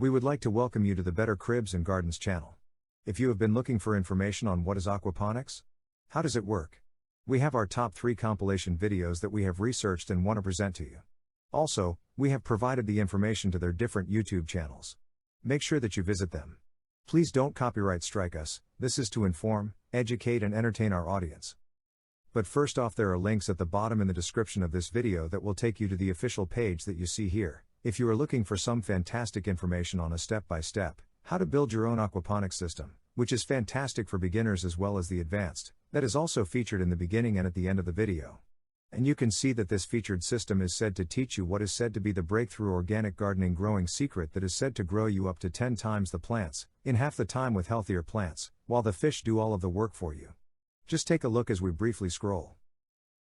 We would like to welcome you to the Better Cribs and Gardens channel. If you have been looking for information on what is aquaponics, how does it work, we have our top 3 compilation videos that we have researched and want to present to you. Also, we have provided the information to their different YouTube channels. Make sure that you visit them. Please don't copyright strike us. This is to inform, educate and entertain our audience. But first off, there are links at the bottom in the description of this video that will take you to the official page that you see here. If you are looking for some fantastic information on a step-by-step, how to build your own aquaponics system, which is fantastic for beginners as well as the advanced, that is also featured in the beginning and at the end of the video. And you can see that this featured system is said to teach you what is said to be the breakthrough organic gardening growing secret that is said to grow you up to 10 times the plants, in half the time with healthier plants, while the fish do all of the work for you. Just take a look as we briefly scroll.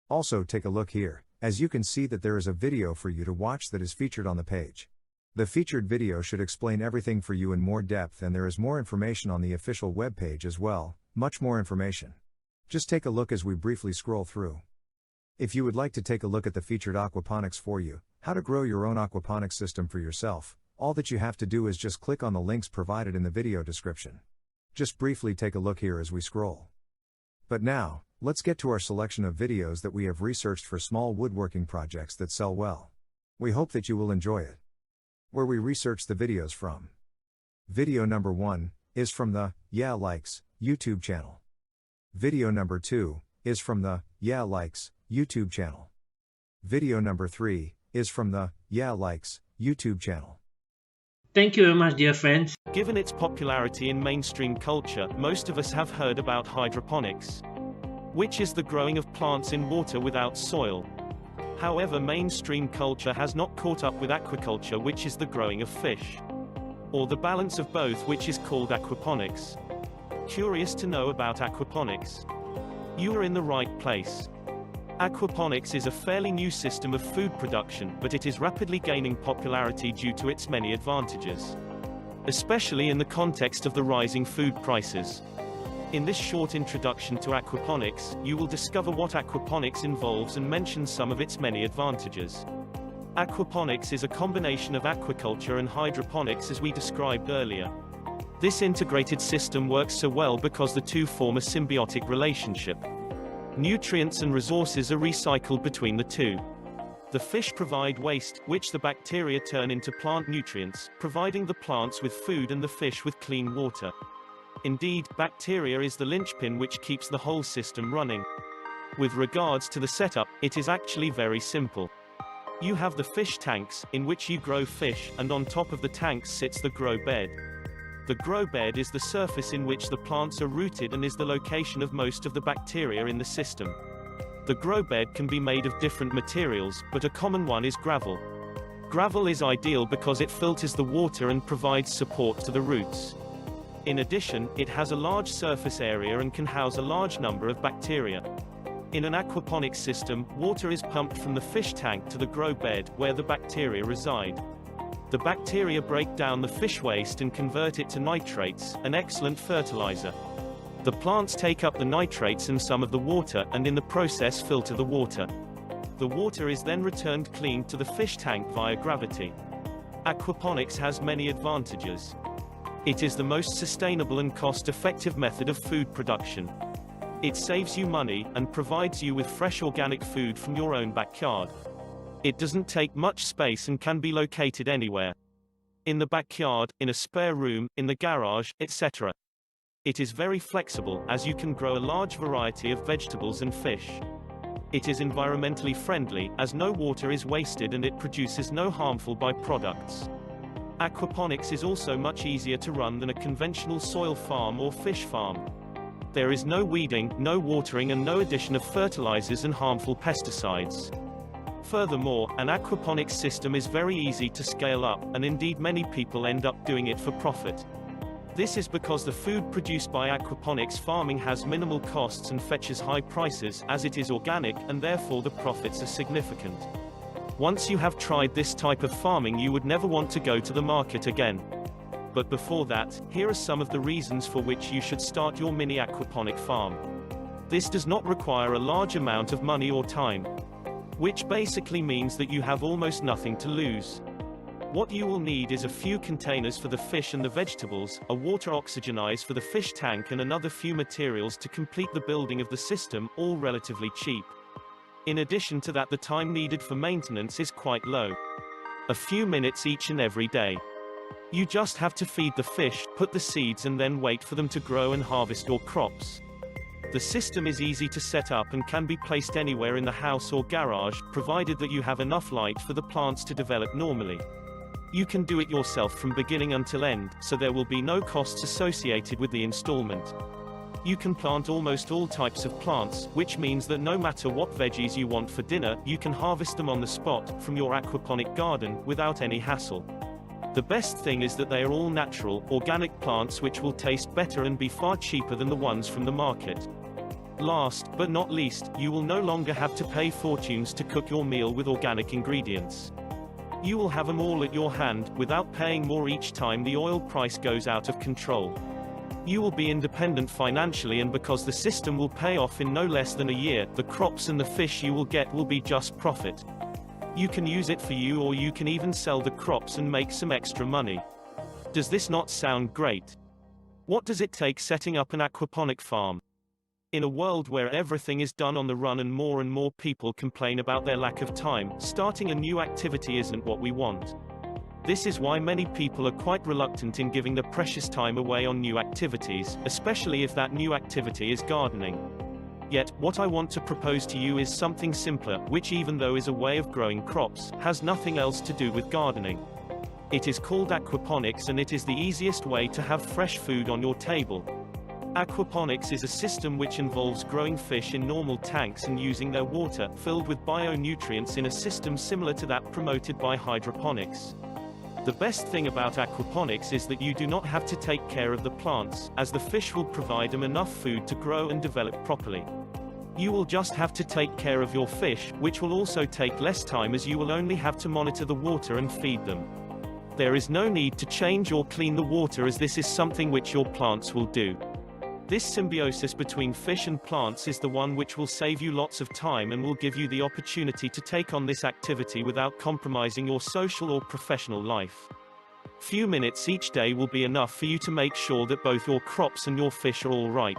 Also take a look here, as you can see that there is a video for you to watch that is featured on the page. The featured video should explain everything for you in more depth, and there is more information on the official webpage as well, much more information. Just take a look as we briefly scroll through. If you would like to take a look at the featured aquaponics for you, how to grow your own aquaponics system for yourself, all that you have to do is just click on the links provided in the video description. Just briefly take a look here as we scroll. But now, let's get to our selection of videos that we have researched for small woodworking projects that sell well. We hope that you will enjoy it. Where we researched the videos from. Video number 1 is from the Yeah Likes YouTube channel. Video number 2 is from the Yeah Likes YouTube channel. Video number 3 is from the Yeah Likes YouTube channel. Thank you very much, dear friends. Given its popularity in mainstream culture, most of us have heard about hydroponics, which is the growing of plants in water without soil. However, mainstream culture has not caught up with aquaculture, which is the growing of fish, or the balance of both, which is called aquaponics. Curious to know about aquaponics? You are in the right place. Aquaponics is a fairly new system of food production, but it is rapidly gaining popularity due to its many advantages, especially in the context of the rising food prices. In this short introduction to aquaponics, you will discover what aquaponics involves and mention some of its many advantages. Aquaponics is a combination of aquaculture and hydroponics, as we described earlier. This integrated system works so well because the two form a symbiotic relationship. Nutrients and resources are recycled between the two. The fish provide waste, which the bacteria turn into plant nutrients, providing the plants with food and the fish with clean water. Indeed, bacteria is the linchpin which keeps the whole system running. With regards to the setup, it is actually very simple. You have the fish tanks, in which you grow fish, and on top of the tanks sits the grow bed. The grow bed is the surface in which the plants are rooted and is the location of most of the bacteria in the system. The grow bed can be made of different materials, but a common one is gravel. Gravel is ideal because it filters the water and provides support to the roots. In addition, it has a large surface area and can house a large number of bacteria. In an aquaponics system, water is pumped from the fish tank to the grow bed, where the bacteria reside. The bacteria break down the fish waste and convert it to nitrates, an excellent fertilizer. The plants take up the nitrates and some of the water, and in the process filter the water. The water is then returned clean to the fish tank via gravity. Aquaponics has many advantages. It is the most sustainable and cost-effective method of food production. It saves you money, and provides you with fresh organic food from your own backyard. It doesn't take much space and can be located anywhere. In the backyard, in a spare room, in the garage, etc. It is very flexible, as you can grow a large variety of vegetables and fish. It is environmentally friendly, as no water is wasted and it produces no harmful byproducts. Aquaponics is also much easier to run than a conventional soil farm or fish farm. There is no weeding, no watering and no addition of fertilizers and harmful pesticides. Furthermore, an aquaponics system is very easy to scale up, and indeed many people end up doing it for profit. This is because the food produced by aquaponics farming has minimal costs and fetches high prices, as it is organic, and therefore the profits are significant. Once you have tried this type of farming, you would never want to go to the market again. But before that, here are some of the reasons for which you should start your mini aquaponic farm. This does not require a large amount of money or time, which basically means that you have almost nothing to lose. What you will need is a few containers for the fish and the vegetables, a water oxygenizer for the fish tank and another few materials to complete the building of the system, all relatively cheap. In addition to that, the time needed for maintenance is quite low. A few minutes each and every day. You just have to feed the fish, put the seeds and then wait for them to grow and harvest your crops. The system is easy to set up and can be placed anywhere in the house or garage, provided that you have enough light for the plants to develop normally. You can do it yourself from beginning until end, so there will be no costs associated with the installment. You can plant almost all types of plants, which means that no matter what veggies you want for dinner, you can harvest them on the spot, from your aquaponic garden, without any hassle. The best thing is that they are all natural, organic plants which will taste better and be far cheaper than the ones from the market. Last, but not least, you will no longer have to pay fortunes to cook your meal with organic ingredients. You will have them all at your hand, without paying more each time the oil price goes out of control. You will be independent financially, and because the system will pay off in no less than a year, the crops and the fish you will get will be just profit. You can use it for you, or you can even sell the crops and make some extra money. Does this not sound great? What does it take setting up an aquaponic farm? In a world where everything is done on the run and more people complain about their lack of time, starting a new activity isn't what we want. This is why many people are quite reluctant in giving their precious time away on new activities, especially if that new activity is gardening. Yet, what I want to propose to you is something simpler, which even though is a way of growing crops, has nothing else to do with gardening. It is called aquaponics, and it is the easiest way to have fresh food on your table. Aquaponics is a system which involves growing fish in normal tanks and using their water, filled with bionutrients, in a system similar to that promoted by hydroponics. The best thing about aquaponics is that you do not have to take care of the plants, as the fish will provide them enough food to grow and develop properly. You will just have to take care of your fish, which will also take less time, as you will only have to monitor the water and feed them. There is no need to change or clean the water, as this is something which your plants will do. This symbiosis between fish and plants is the one which will save you lots of time and will give you the opportunity to take on this activity without compromising your social or professional life. Few minutes each day will be enough for you to make sure that both your crops and your fish are all right.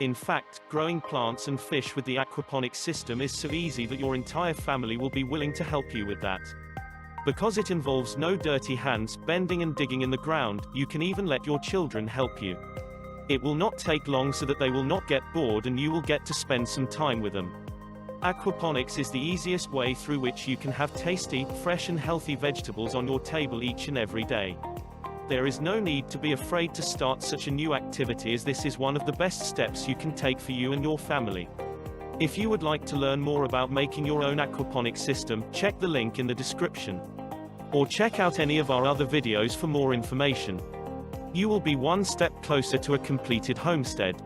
In fact, growing plants and fish with the aquaponics system is so easy that your entire family will be willing to help you with that. Because it involves no dirty hands, bending and digging in the ground, you can even let your children help you. It will not take long, so that they will not get bored and you will get to spend some time with them. Aquaponics is the easiest way through which you can have tasty, fresh and healthy vegetables on your table each and every day. There is no need to be afraid to start such a new activity, as this is one of the best steps you can take for you and your family. If you would like to learn more about making your own aquaponics system, check the link in the description. Or check out any of our other videos for more information. You will be one step closer to a completed homestead.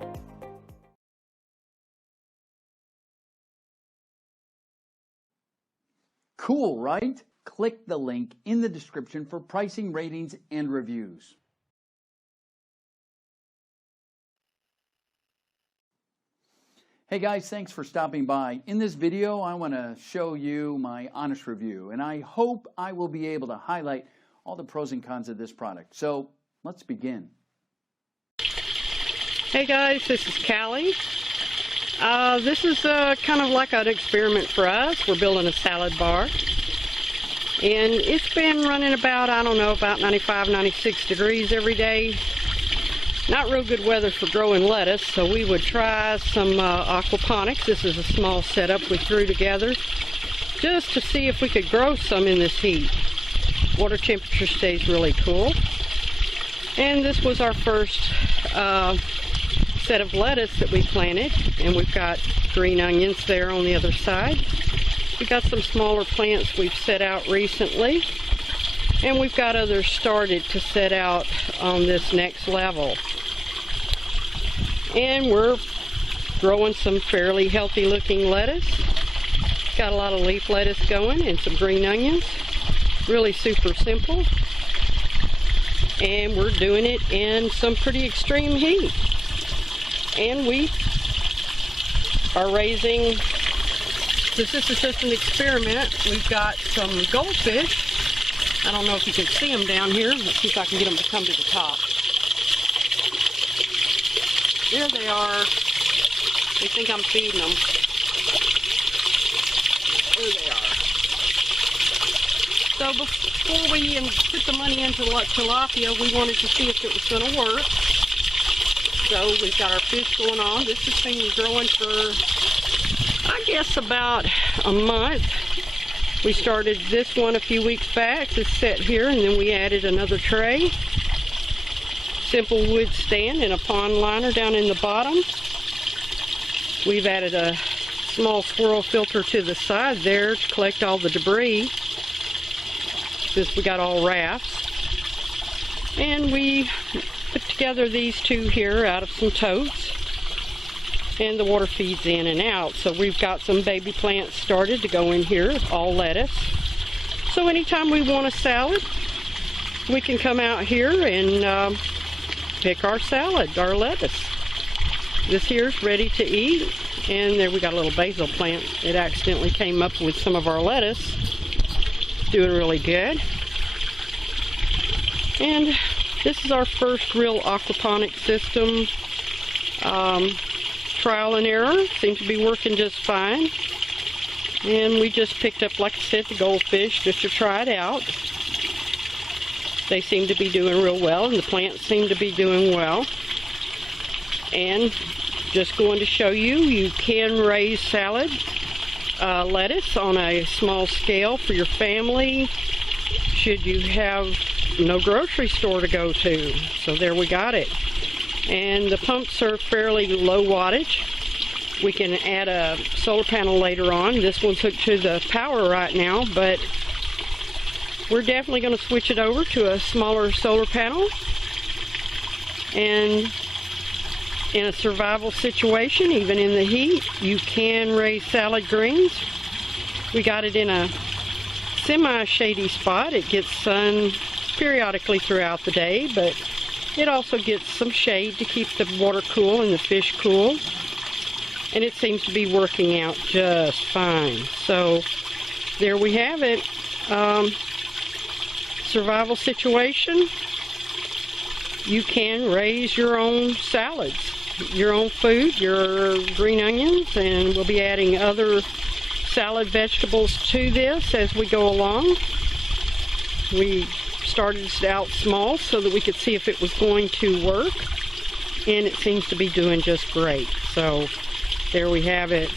Cool, right? Click the link in the description for pricing, ratings, and reviews. Hey guys, thanks for stopping by. In this video, I want to show you my honest review, and I hope I will be able to highlight all the pros and cons of this product. So let's begin. Hey guys, this is Callie. This is kind of like an experiment for us. We're building a salad bar. And it's been running about, I don't know, about 95, 96 degrees every day. Not real good weather for growing lettuce, so we would try some aquaponics. This is a small setup we threw together just to see if we could grow some in this heat. Water temperature stays really cool. And this was our first set of lettuce that we planted, and we've got green onions there on the other side. We got some smaller plants we've set out recently, and we've got others started to set out on this next level. And we're growing some fairly healthy looking lettuce. Got a lot of leaf lettuce going and some green onions. Really super simple. And we're doing it in some pretty extreme heat. And we are raising, since this is just an experiment, we've got some goldfish I don't know if you can see them down here. Let's see if I can get them to come to the top. There they are. They think I'm feeding them. There they are. So before we put the money into tilapia, we wanted to see if it was going to work. So we've got our fish going on. This has been growing for, I guess, about a month. We started this one a few weeks back. It's set here, and then we added another tray. Simple wood stand and a pond liner down in the bottom. We've added a small swirl filter to the side there to collect all the debris, since we got all rafts. And we put together these two here out of some totes, and the water feeds in and out. So we've got some baby plants started to go in here, all lettuce. So anytime we want a salad, we can come out here and pick our salad, our lettuce. This here's ready to eat, and there we got a little basil plant. It accidentally came up with some of our lettuce. Doing really good. And this is our first real aquaponics system. Trial and error. Seems to be working just fine. And we just picked up, like I said, the goldfish just to try it out. They seem to be doing real well, and the plants seem to be doing well. And just going to show you, you can raise salad, lettuce on a small scale for your family, should you have no grocery store to go to. So there we got it. And the pumps are fairly low wattage. We can add a solar panel later on. This one's hooked to the power right now, but we're definitely going to switch it over to a smaller solar panel. And in a survival situation, even in the heat, you can raise salad greens. We got it in a semi-shady spot. It gets sun periodically throughout the day, but it also gets some shade to keep the water cool and the fish cool. And it seems to be working out just fine. So there we have it. Survival situation. You can raise your own salads, your own food, your green onions, and we'll be adding other salad vegetables to this as we go along. We started it out small so that we could see if it was going to work, and it seems to be doing just great. So there we have it.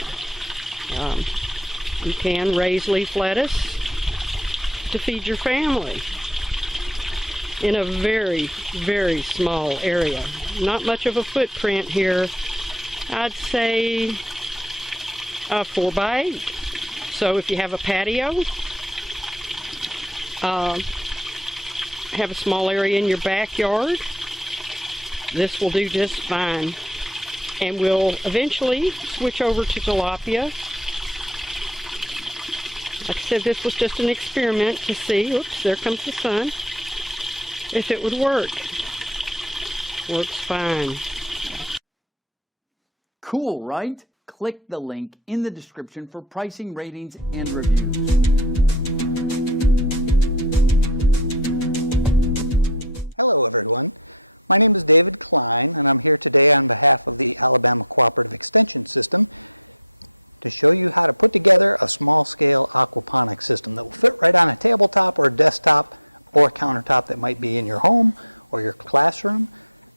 You can raise leaf lettuce to feed your family in a very, very small area. Not much of a footprint here. I'd say 4 by 8. So if you have a patio, have a small area in your backyard, this will do just fine. And we'll eventually switch over to tilapia. Like I said, this was just an experiment to see, oops, there comes the sun, if it would work. Works fine. Cool, right? Click the link in the description for pricing, ratings, and reviews. Hello everyone, my name is David Klein, and I'm here today on behalf of the Alabama Cooperative Extension System to show you how to put together a small-scale aquaponics system that will fit right on a tabletop or a desktop or a countertop that might be in your home or your classroom,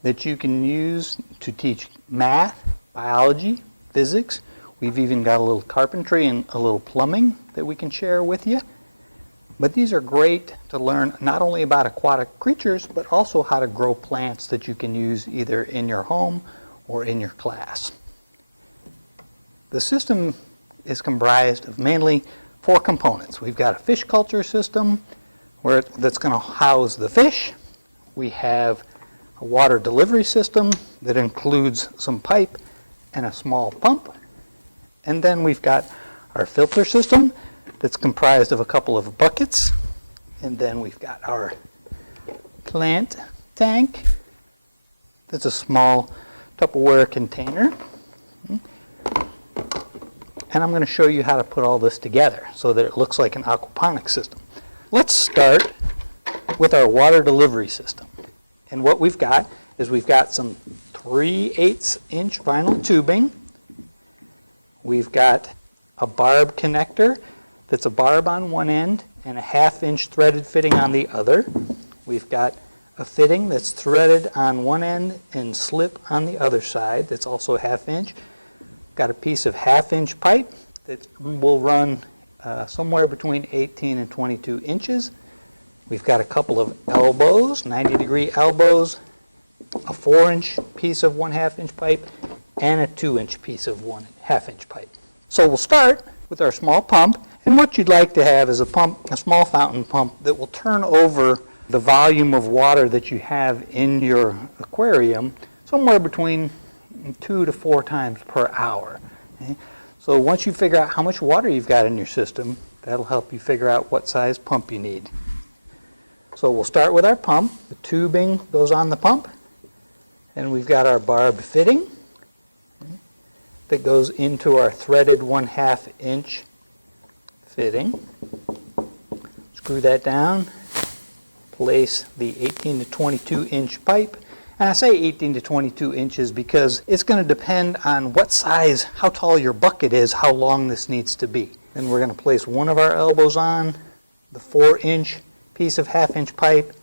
that you can use to teach math, biology, physics. We've even got a little carpentry and a little plumbing that we can share with you. But these are great to learn not only about aquatic creatures, but also how to grow plants that you can use either in your home or in your class. The system is comprised of mainly 4 components. We've got a fish culture system that's going to house the fish. We have a water delivery system that includes some pipe and a small pump. And then we've got our filter system that's comprised of a couple of buckets. And then we've got our plant tank that's a small Tupperware container. And I'm going to show you how to put all this together so that it looks like an aquaponics system. Let's start with our water delivery system. And what we've got is we've got some 3/8 inch vinyl tubing. We've got a barb connector that's a barb on one end and a 1/2 inch threaded fitting on the other. We've got a fitting that's threaded on one end and slip on the other side that's also 1/2 inch. Got a piece of 1/2 inch pipe that will run somewhere between 18 and 22 inches. We've got a couple of elbows, 90-degree elbows, a 4-inch piece of 1/2 inch pipe, and a 2-inch piece of 1/2 inch pipe. So we'll start with our small pump, and what you'd like to have is a small fountain pump that will turn over the volume of water that you have in your aquarium somewhere between 2 to 4 times per hour. Okay? So once you figure out how much water you've got in your system, that'll help you figure out what size pump you need. So we'll start with our pump. The tubing goes on the pump, and we've got our barb fitting that goes into our threaded 1/2 inch fitting. Screw that down, place the 18 to 22 inch pipe. And I say 18 to 22 inches because it's going to depend on what size, how tall your bucket is, how long this needs to be. Then we're going to place one of our elbows on the 4-inch piece of 1/2 inch pipe,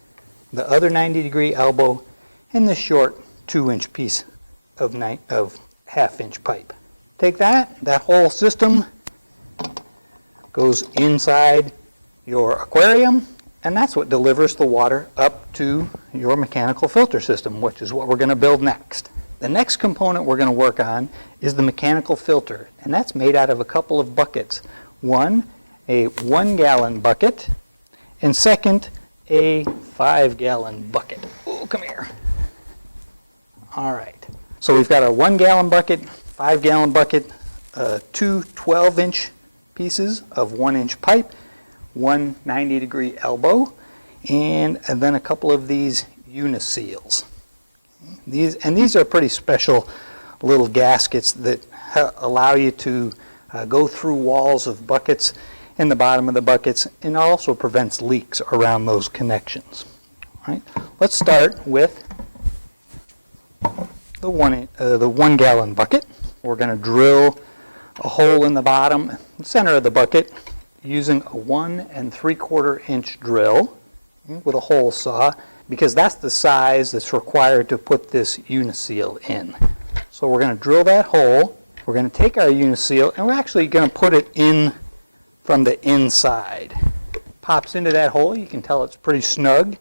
the other 90-degree elbow, and the short 2-inch piece of 1/2 inch pipe. Take that whole system goes inside your aquarium, and that's what delivers the water up to your mechanical filter system, which is what we're going to build next. The next component we're going to work on is the mechanical filter, and that's made out of a couple of buckets. One, a 1-gallon bucket, and second, a 5-gallon bucket. Oh, come here. All right. So we've got a 1-gallon bucket, 5-gallon bucket, 2 12-inch pieces of 1-inch pipe, one 90-degree elbow, and then a couple of these uniseals. These are pretty special little gaskets that allow you to go through walls of buckets in the bottom of the buckets, and also prevents leaks around those connections. All right. Let's start with the 1-gallon bucket. We're going to drill a hole in the bottom, center of the bucket, using a 1 3/4 inch drill with a hole saw, because that's the size that's required to put this uniseal in. So we're going to drill that hole. We're going to take our uniseal, and we're actually going to put it in from the inside. Pops into that hole. You can tell it's pretty snug.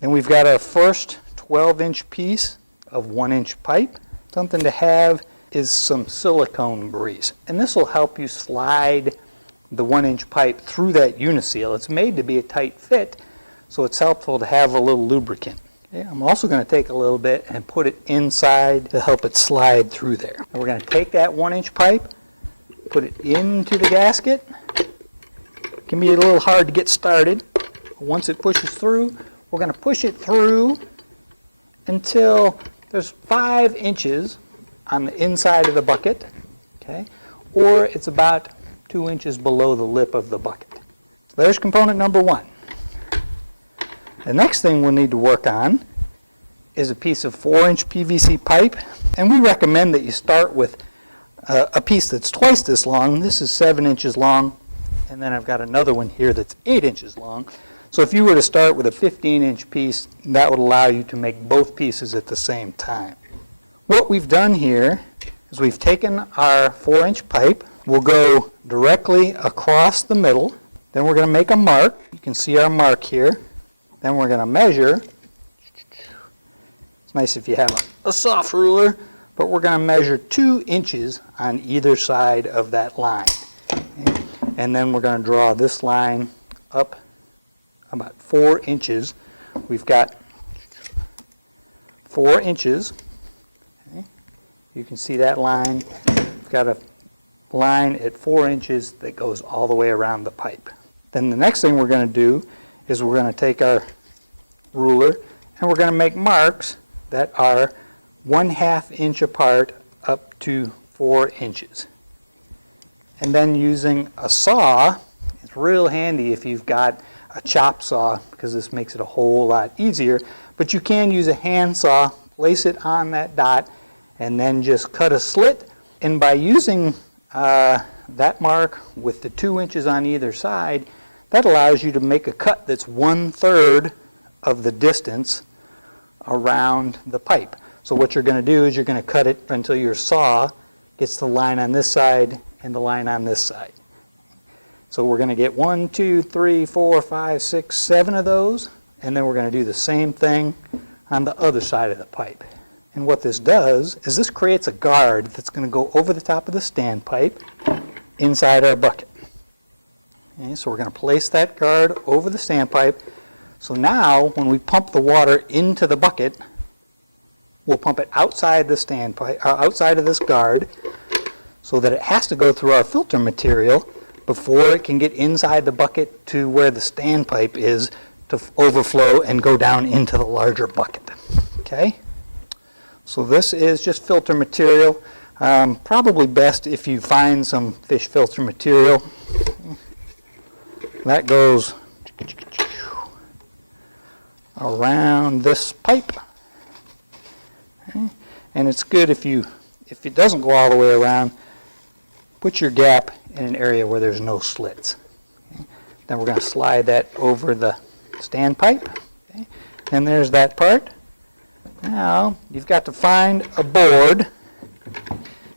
Then we've got our first 12-inch piece of 1-inch pipe. Something to have is some silicone grease, and this will help you slide the 1-inch pipe through that uniseal. It's made to be a tight fit, so it's helpful to have a little lubricant. Okay, I'm also going to take a little bit and put it inside to help it slide through there. And we're going to take that 1-inch pipe, put it into the gasket. It can be a little hard to get started. Once it pushes through, we're going to push it through until there's 5 inches on the inside of the bucket, okay, or it's about 2 inches below the lip of the bucket. So there's component number 1. The next thing we'll need to work on is a piece of 4-inch PVC pipe, and we recommend that you start with a piece that's twice this long. This is 7 inches long, and then I've got another one here that's 8 inches long. So if you were to start with a 15-inch piece, that would allow you to make both pieces at the same time. What we've done here is we've taken our 4-inch pipe. We'll go directly across the middle. Then we're going to make a mark. You can see our mark here. Then we're going to measure. It's nice if you have a soft ruler, but we're going to measure 2 inches on either side of that line. Okay? And then we're going to draw this line up about 4 inches. We've got 4 inches. Okay? You can see that line. We've got a line at 4 inches that goes all the way around the pipe. Then the next thing we're going to do is we're going to take our ruler and we're going to make marks that are 1/2 inch apart up to 4 inches. And then using a saw, it's real handy if you've got a chop saw because this makes it a whole lot easier. But you can use a hand saw, place it on that dot, and then just cut a slit. And by using that mark with the 2 inches on either side, that allows you to make a cut that's 1/3 of the distance around the pipe. So what you're going to do is you're going to cut it until your saw gets the line on this side and the line on this side. So we're going to get 1, 2, 3, 4, 5, 6, 7 of those, and then we're going to do the same thing on the other side of the pipe. And what this does is this creates a guard that's going to go over the top of the standpipe inside our bucket. Okay, so we're going to place that guard over the standpipe. So now when we pump the water into the bucket, we'll pump it outside the standpipe, outside of this guard, so that it has to go through our filter material before it can get inside the bucket to where the standpipe is to overflow and go down into the larger bucket. Okay? So this is just filter material. Probably best if you find some fish filter material. That goes around this pipe. Okay. And it's good if it doesn't go all the way around, put your gap in an area where there's no slits. Okay. Then we're going to slide that over the standpipe. Okay. And there's that part. Now you've got to find a board,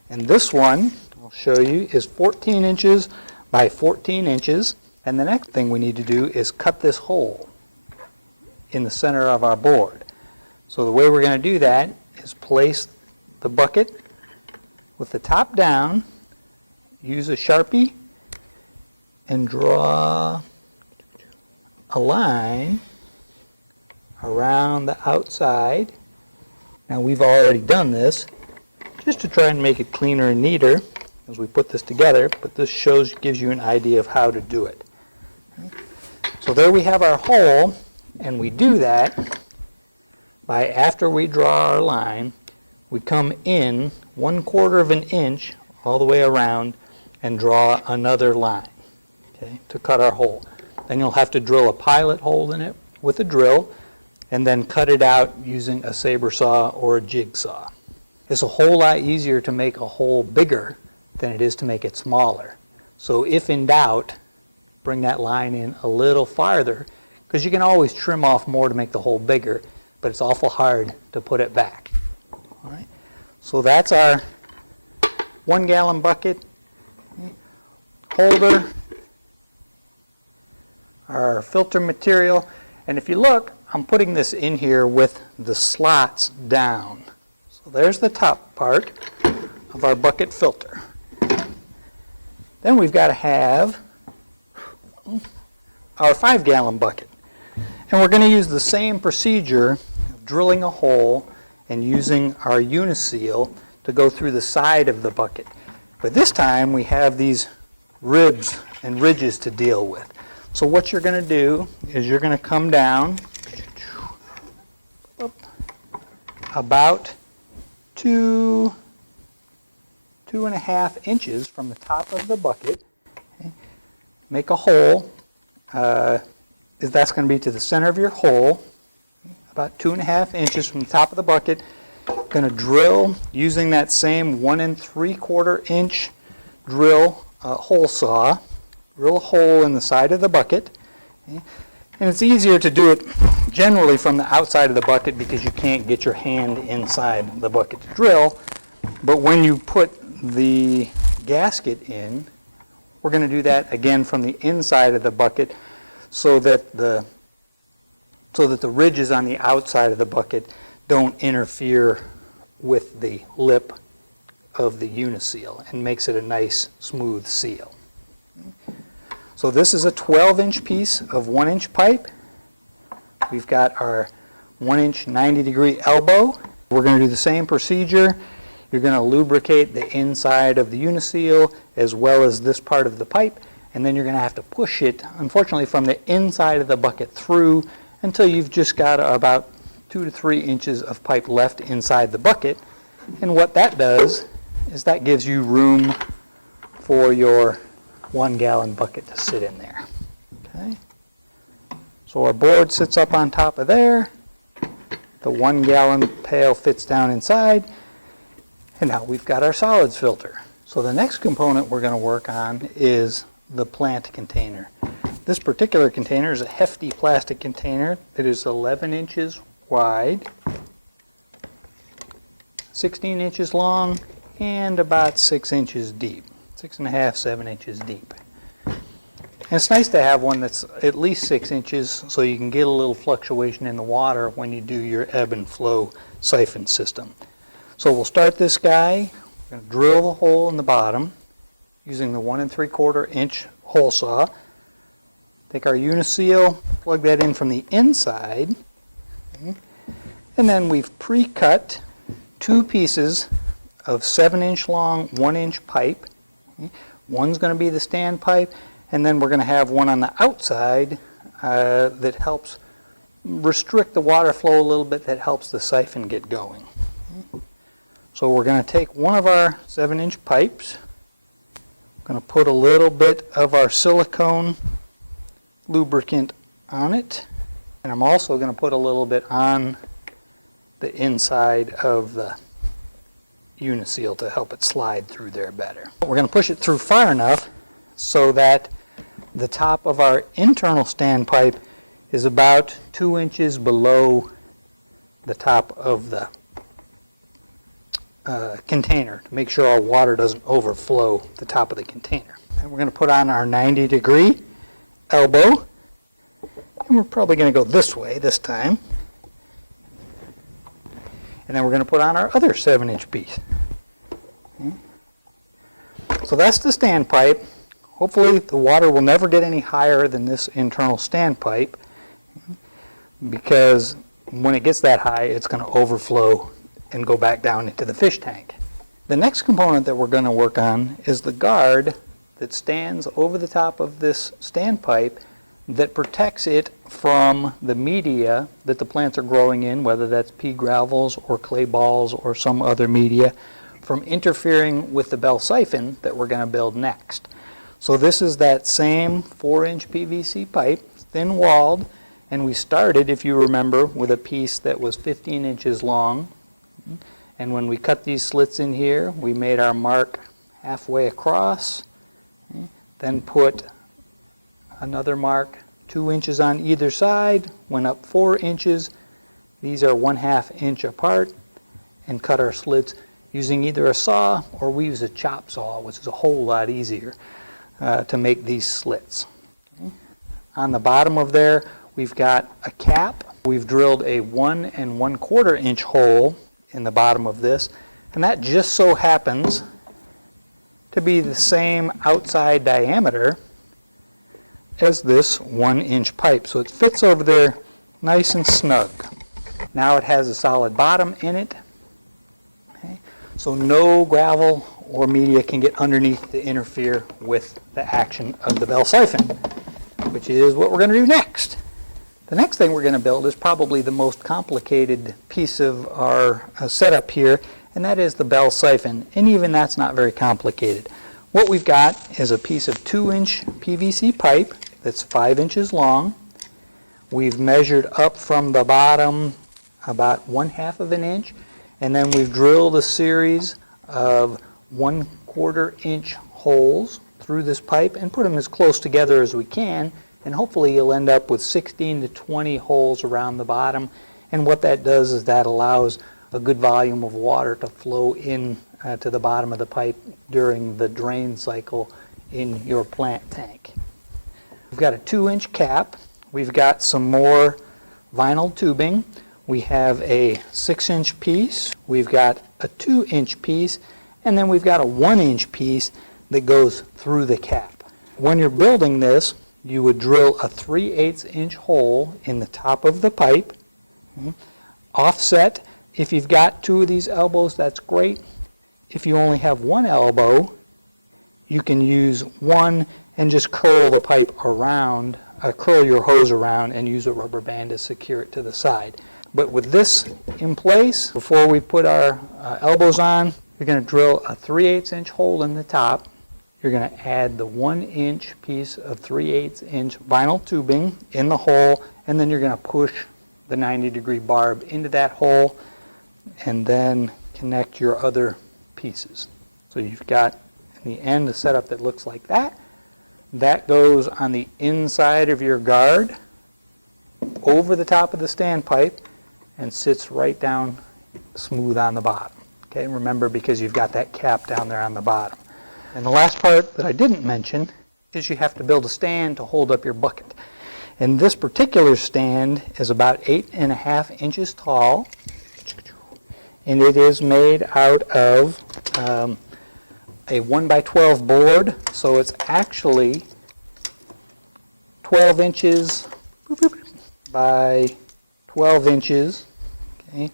and this one I'll show you is 14 inches by 14 inches. And the next thing we need to do is cut this hole in the center of our board. So the way we're going to do that is place the bucket with the top down, use a Sharpie, and draw a line around the outside. Now we've already done this just to try and make it cleaner and neater as we put this together, but this gives you an idea of how to do it. So there we have our hole, and we do that by, after we draw our line, we come in 1/4 of an inch all the way around and draw another line, okay, to cut our hole. Then you'll have to drill a pilot hole in it with a drill and then cut it out using a saber saw or a jigsaw. It's a whole lot easier to make a hole bigger than it is to make it smaller. So if in doubt, bring that line in a little farther, because you can always trim off more to make the hole bigger, but it's awful hard to put it back. All right. So that's our 1 gallon bucket holder, our filter material, and if you look, I'm putting this in here with the slots down. So there's the top part of our bucket filter. Then we've got to have our 5 gallon bucket. And we're going to use the same procedure of drilling a hole and using our uniseal to go through the side of the bucket. But this time we have these ribs and ridges to deal with. So what you're going to do is you're going to come down about 2.5 inches from the top of the bucket. Okay. Make a hole. That's going to be to the center of your hole, about 2.5 inches from the top of the bucket. Going to drill using that same 1 3/4 inch drill hole saw. Drill a hole in the side of the bucket. Okay. And it's easier to do it generally from the outside of the bucket because you can't get your hand inside the bucket to drill. But when you put the gasket in, we're going to do that again from the inside of the bucket so that the ridges on the outside of the bucket don't interfere with the lip of the uniseal and makes it a nice smooth seal. So this is a 12-inch piece of 1-inch pipe. We've got our 1-inch 90-degree elbow. We're going to do the same procedure. You're going to lubricate the inside of the uniseal as well as this part of the pipe, and then you're going to have to push it, unfortunately, from the inside of the bucket through until you've just got about 2 to 3 inches of pipe left inside the bucket. And what that does is that gives you room for your 1 gallon bucket to sit in there. Okay. So our board sits up on top of there. The 1 gallon pail fits down inside. And now we've got our solids filter. So the next component we're going to work on is the plant container. This particular container is a hefty plastic container. It is 11 inches wide, 16 inches long, and about 6 inches deep. 6.5, 7 inches deep. And it's nice to have one that's at least 6 inches so you can get a little fluctuation in the water when you do your ebb and flow siphon system. So we'll start this guy. We're going to drill the hole in the bottom using the 1 3/4 inch hole saw. Take our Uniseal, plug that in from the inside, and then we've pre-cut 2 pieces of 7-inch long, 1-inch pipe. One's going to be the stand pipe, and then we're going to have one on the outside that helps restrict the water flow a little bit, that helps the siphon get going. So we're going to take one of our 7-inch pipes, going to put a little bit of our silicone lubricant on it, and I'm also going to put a little bit on the inside of the Uniseal to help it slide through there better. We're going to push it through far enough so that the top of our internal standpipe is about 2 inches below the top of the container to make sure our water doesn't overflow the top of the container. And we're going to put on our 90-degree elbow, and we're probably going to go this way this time. And then we're going to put on our other 7-inch piece. Okay. So that's the standpipe. Hopefully the water will never get any higher than this internal standpipe, because when it gets that high, it's going to overflow and go back down into the fish tank. The next component that we're going to work on is the guard that stands over the top of this standpipe that protects it from the media that the plants are growing in, whether that's pea gravels or clay balls or some other media, from interfering with the bell siphon that we're going to build next. So this is that same 4-inch PVC pipe, thin-walled, and we started, if you remember, with a piece that was 15 inches long. And when we cut these slits in here, we made our mark halfway across, then put another mark 2 inches on either side, went up 4 inches. These are 1/2 inch apart, and cut our slits using either a saw, or we use a chop saw, which is a whole lot easier to make these slits. Okay. On the bottom of there, we've got a cap. We've drilled a 1 1/4 inch hole in the bottom of this, and that just so happens to be the same outside diameter as this 1-inch pipe. So it fits over there nice and snug. Now it has a solid bottom in it, okay? So no gravel or media can get underneath to interfere with the action of the bell siphon, which is what we're going to do next. The next thing we're going to build is probably the most complicated piece of our setup here, and that is the bell siphon, and even that's not very complicated. What we've got is a piece of 2-inch PVC pipe that's 5 inches long. We've measured up from the bottom about 1/2 inch, and then we've drilled a series of 1/4 inch holes through this pipe and put them as close together as we can, and hopefully you'll end up with 16 to 20 holes around the bottom. And what that does is that allows a good volume of water to flow in to the bottom of the pipe during the drain cycle in your plant tank. We've got a 2-inch cap. We've got some more vinyl tubing. We have a 6-inch piece. We've got a 2-inch piece, and then we've got a 1-inch piece that goes through the cap. When you're building this, you would drill a 3/8 inch hole in the top of the pipe, offset. If you've got 2 of these elbows, that's great. If you only have 1 elbow, you can use one and just curl the pipe around, curl your hose around, and use a rubber band to secure it to the side. But with this in place, before we put our elbows on, you're going to drill a 3/8 inch hole in the top. you're going to add the 1-inch piece of 3/8 inch vinyl tubing in the hole, and then you're going to push the 90-degree barb into that hole and then connect your other pieces. So you've got in the end a setup that looks like that. That goes on the inside of your guard over the top of the standpipe and sits right down smooth on the bottom. Okay, remember, because you've got that cap down there on the bottom. And the last part that I didn't mention is you have to build a stand to hold up your bucket. And this particular stand is about 8.5 inches tall, and it is made out of a 1x12 board, so it's actually 12 inches by 12 inches. Okay.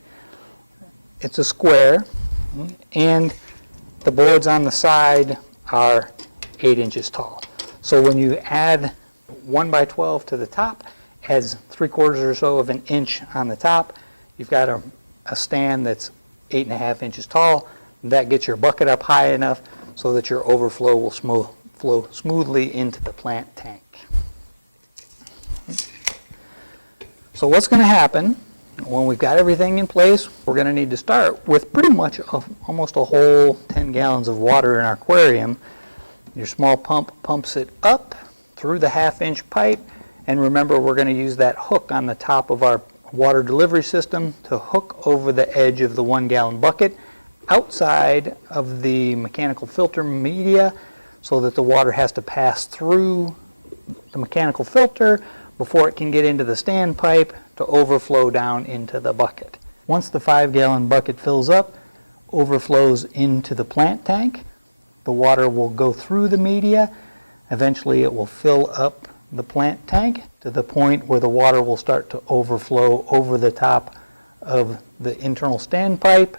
It's a square, and the boards on the side are 8 inches tall. So when you add 1x12 to the top, adds 3/4 or so of an inch on the top, you've got a stand that's 8.5 inches tall. That gets your bucket up high enough so that your overflow will flow smoothly into the plant tank. So what's going to happen when we've got everything in place? We're going to need to start with pretty much almost a whole 10 gallons of water in our aquarium. Your small pump pumps it up through the 1/2-inch pipe, and remember, we're going to use that hook on the top of our water delivery system to hook over the edge of the 1-gallon bucket outside of the mechanical filter media, so that the water has to pass through the mechanical filter before it can get into the standpipe to overflow down into the bucket. Once the 5-gallon bucket fills up, overflows into the plant tank, the water will go through the media. Eventually it will fill up the plant tank to the point where the water will start to overflow over the top of the internal standpipe.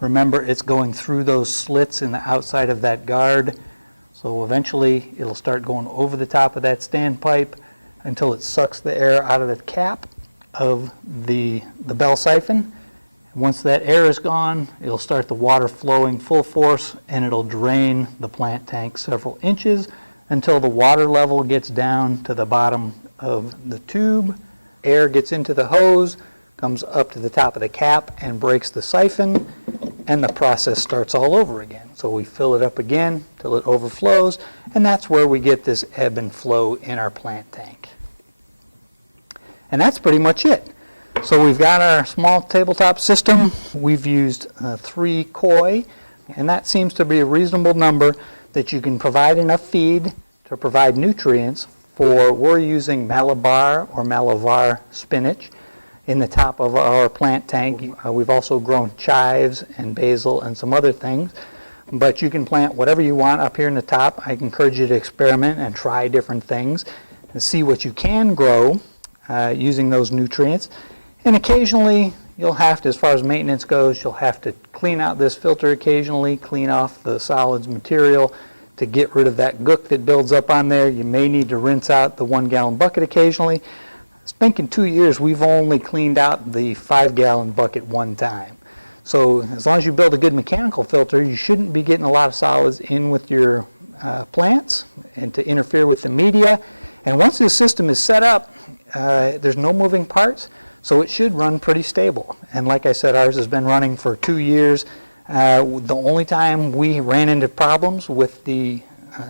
Remember, it's going through those slits in the outside of that guard. So eventually it'll start going over the top of that standpipe until it sucks the air out of the cap of the bell siphon. Once that air is gone, it'll start the water flowing full force, and it'll drain the plant tank several inches until the water level gets down to the bottom of the tube. Air gets into the hose, comes up to the top of the cap and breaks the siphon, and the process starts all over again. So we fill it up again till it overflows, and that's where we get this ebb and flow in our plant tank. And that's pretty much it. So we've got our small tabletop system. We've used 3 koi, and that seems to be a reasonable number that you can provide enough feed to provide nutrients for. We're using Malabar or Malavar spinach in the top of our plant tank. We've also grown chives and basil and some other things, but you can plant whatever you want up here in the top. I encourage you to experiment and try different things and see what you can grow using those nutrients. And occasionally you'll have to, as far as maintenance goes, you'll have to clean out this filter occasionally, clean off the solids material to get rid of that gook that builds up on there. You may need to rinse out the 1-gallon bucket occasionally. I think in 2 years we've only cleaned out the 5-gallon bucket one time. So as long as you build a good mechanical filter, you shouldn't be getting a lot of solids in with your plants and to interfere with the media. And once this system is set up, there's no moving parts, so it should run pretty stable. And like I said, ours has been running for 2 years. The only time we ran into problems with the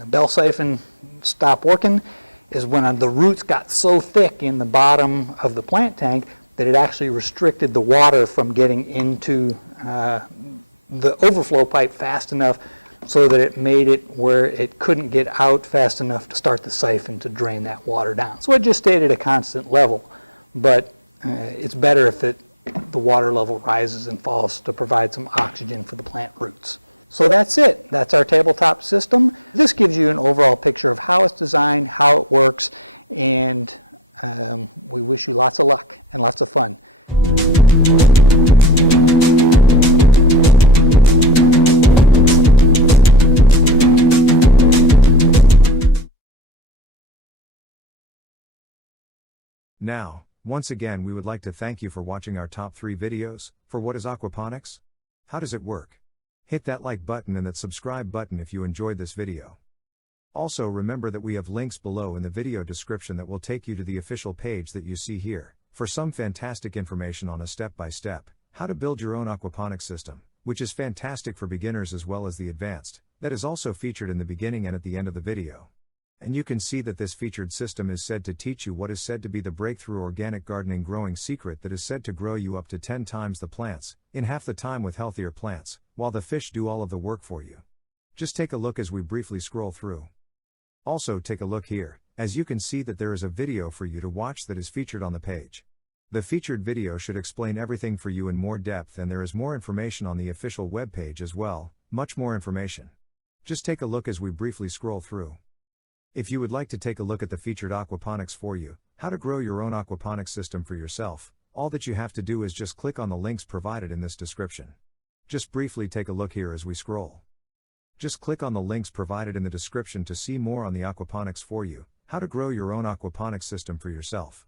bell siphon stop working is when the roots got so thick in the bottom of the plant tank that it actually restricted the water from getting into the overflow pipe fast enough so that it made it where it couldn't get out fast enough to start the siphon to drain that water down. So it just stayed at a constant level, but it's better if the water level rises and falls to provide some oxygen for the plant roots. So that's it. That's our tabletop system. This gives you an overall picture of how it's designed, how it works, and we wish you lots of luck and lots of fun. Now, once again, we would like to thank you for watching our top 3 videos for What is Aquaponics? How does it work? Hit that like button and that subscribe button if you enjoyed this video. Also remember that we have links below in the video description that will take you to the official page that you see here, for some fantastic information on a step-by-step, how to build your own aquaponics system, which is fantastic for beginners as well as the advanced, that is also featured in the beginning and at the end of the video. And you can see that this featured system is said to teach you what is said to be the breakthrough organic gardening growing secret that is said to grow you up to 10 times the plants, in half the time with healthier plants, while the fish do all of the work for you. Just take a look as we briefly scroll through. Also take a look here, as you can see that there is a video for you to watch that is featured on the page. The featured video should explain everything for you in more depth, and there is more information on the official web page as well, much more information. Just take a look as we briefly scroll through. If you would like to take a look at the featured aquaponics for you, how to grow your own aquaponics system for yourself, all that you have to do is just click on the links provided in this description. Just briefly take a look here as we scroll. Just click on the links provided in the description to see more on the aquaponics for you, how to grow your own aquaponics system for yourself.